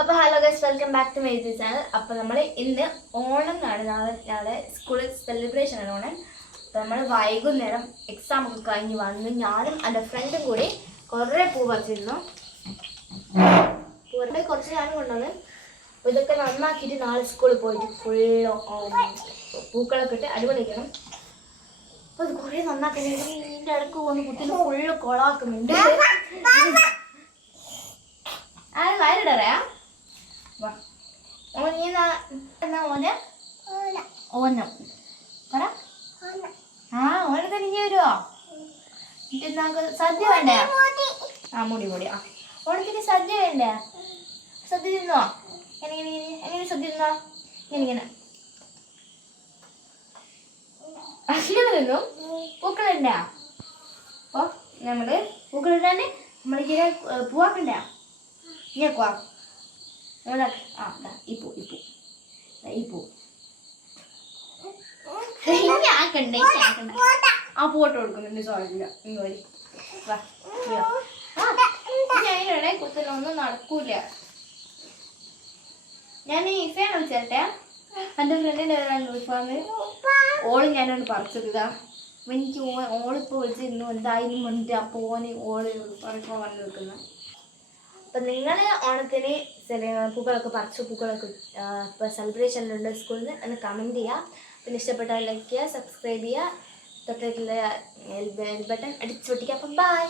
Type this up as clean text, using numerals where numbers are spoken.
അപ്പോൾ hello guys, welcome back to my YouTube channel. അപ്പോൾ നമ്മൾ ഇന്ന് ഓണം ആണ്, നാളെ സ്കൂളിൽ സെലിബ്രേഷൻ ആണ് ഓണം. അപ്പോൾ നമ്മൾ വൈകുന്നേരം എക്സാം ഒക്കെ കഴിഞ്ഞ് വന്ന് ഞാനും എൻ്റെ ഫ്രണ്ടും കൂടി കുറേ പൂ പറിച്ചിരുന്നു. പൂവിൻ്റെ കുറച്ച് ഞാനും കൊണ്ടുവന്ന്. അപ്പോൾ ഇതൊക്കെ നന്നാക്കിയിട്ട് നാളെ സ്കൂളിൽ പോയിട്ട് ഫുള്ള് പൂക്കളൊക്കെ ഇട്ട് അടിപൊളിക്കണം. അപ്പോൾ അത് കുറേ നന്നാക്കുന്നുണ്ട്. ഇതിൻ്റെ ഇടയ്ക്ക് വന്ന് കുത്തിന് ഫുള്ള് കൊളാക്കുന്നുണ്ട്. അത് വയറിടറിയാ ഓനം പറ. ഓനൊക്കെ നീ വരുമോ? സദ്യ വേണ്ടേ? മുടി ഓണത്തിന് സദ്യ വേണ്ടേ? സദ്യ തിന്നോ? എങ്ങനെ സദ്യ തിന്നോ? ഇങ്ങനെ അങ്ങനെ തിന്നും. പൂക്കളുണ്ടാ? അപ്പോൾ നമ്മള് പൂക്കളിട്ടാണ്ട് നമ്മളിങ്ങനെ പൂവാക്കണ്ട. ഇങ്ങനെക്കുവാ ഈ പൂ ആക്കണ്ട. ആ പൂട്ട് കൊടുക്കുന്നുണ്ട്. സോറില്ല ഞാനിടെ കുത്തലൊന്നും നടക്കൂല. ഞാൻ ഈ ഫാൻ വിളിച്ചേട്ടെ. എൻ്റെ ഫ്രണ്ടിൻ്റെ വിളിച്ചാന്ന് ഓള് ഞാനോട് പറിച്ചതാ. എനിക്ക് ഓളിപ്പോൾ വിളിച്ചിരുന്നു എന്തായാലും വന്നിട്ട് അപ്പോൾ ഓള് പറിക്കാൻ വന്ന് നിൽക്കുന്നത്. അപ്പം നിങ്ങൾ ഓണത്തിന് പൂക്കളൊക്കെ പറിച്ച പൂക്കളൊക്കെ ഇപ്പോൾ സെലിബ്രേഷനിലുണ്ട് സ്കൂളിൽ നിന്ന് എന്ന് കമൻറ്റ് ചെയ്യുക. പിന്നെ ഇഷ്ടപ്പെട്ടാൽ ലൈക്ക് ചെയ്യുക, സബ്സ്ക്രൈബ് ചെയ്യുക, തൊട്ടടുത്തുള്ള ബെൽ ബട്ടൺ അടിച്ചു പൊട്ടിക്കുക. അപ്പം ബൈ.